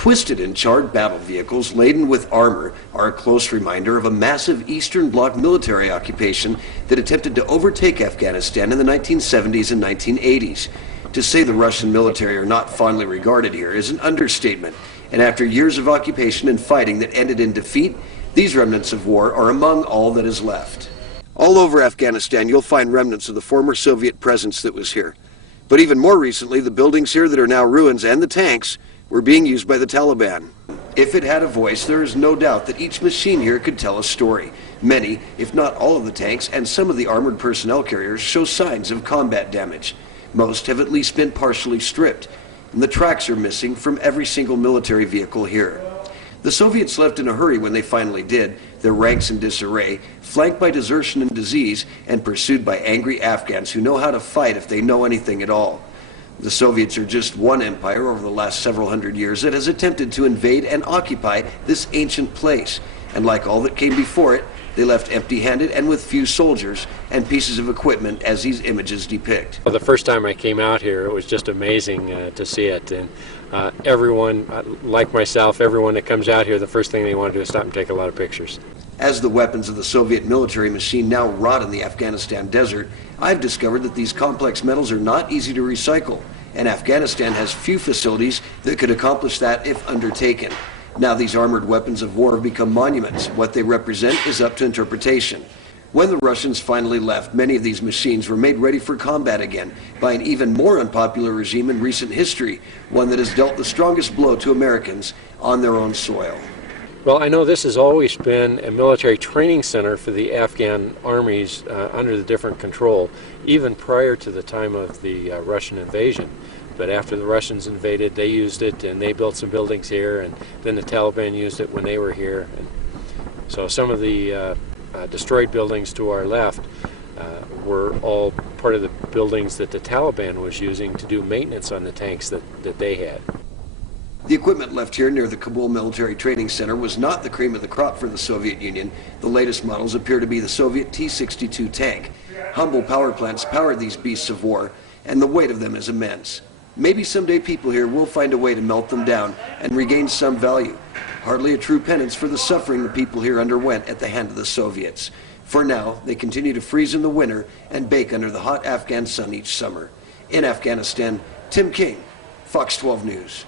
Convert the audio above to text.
Twisted and charred battle vehicles laden with armor are a close reminder of a massive Eastern Bloc military occupation that attempted to overtake Afghanistan in the 1970s and 1980s. To say the Russian military are not fondly regarded here is an understatement, and after years of occupation and fighting that ended in defeat, these remnants of war are among all that is left. All over Afghanistan you'll find remnants of the former Soviet presence that was here. But even more recently, the buildings here that are now ruins and the tanks were being used by the Taliban. If it had a voice, there is no doubt that each machine here could tell a story. Many, if not all of the tanks and some of the armored personnel carriers show signs of combat damage. Most have at least been partially stripped, and the tracks are missing from every single military vehicle here. The Soviets left in a hurry when they finally did, their ranks in disarray, flanked by desertion and disease, and pursued by angry Afghans who know how to fight if they know anything at all. The Soviets are just one empire over the last several hundred years that has attempted to invade and occupy this ancient place. And like all that came before it, they left empty-handed and with few soldiers and pieces of equipment, as these images depict. Well, the first time I came out here, it was just amazing to see it. And everyone, like myself, everyone that comes out here, the first thing they want to do is stop and take a lot of pictures. As the weapons of the Soviet military machine now rot in the Afghanistan desert, I've discovered that these complex metals are not easy to recycle, and Afghanistan has few facilities that could accomplish that if undertaken. Now these armored weapons of war have become monuments. What they represent is up to interpretation. When the Russians finally left, many of these machines were made ready for combat again by an even more unpopular regime in recent history, one that has dealt the strongest blow to Americans on their own soil. Well, I know this has always been a military training center for the Afghan armies under the different control, even prior to the time of the Russian invasion. But after the Russians invaded, they used it, and they built some buildings here, and then the Taliban used it when they were here. And so some of the destroyed buildings to our left were all part of the buildings that the Taliban was using to do maintenance on the tanks that they had. The equipment left here near the Kabul Military Training Center was not the cream of the crop for the Soviet Union. The latest models appear to be the Soviet T-62 tank. Humble power plants power these beasts of war, and the weight of them is immense. Maybe someday people here will find a way to melt them down and regain some value. Hardly a true penance for the suffering the people here underwent at the hand of the Soviets. For now, they continue to freeze in the winter and bake under the hot Afghan sun each summer. In Afghanistan, Tim King, Fox 12 News.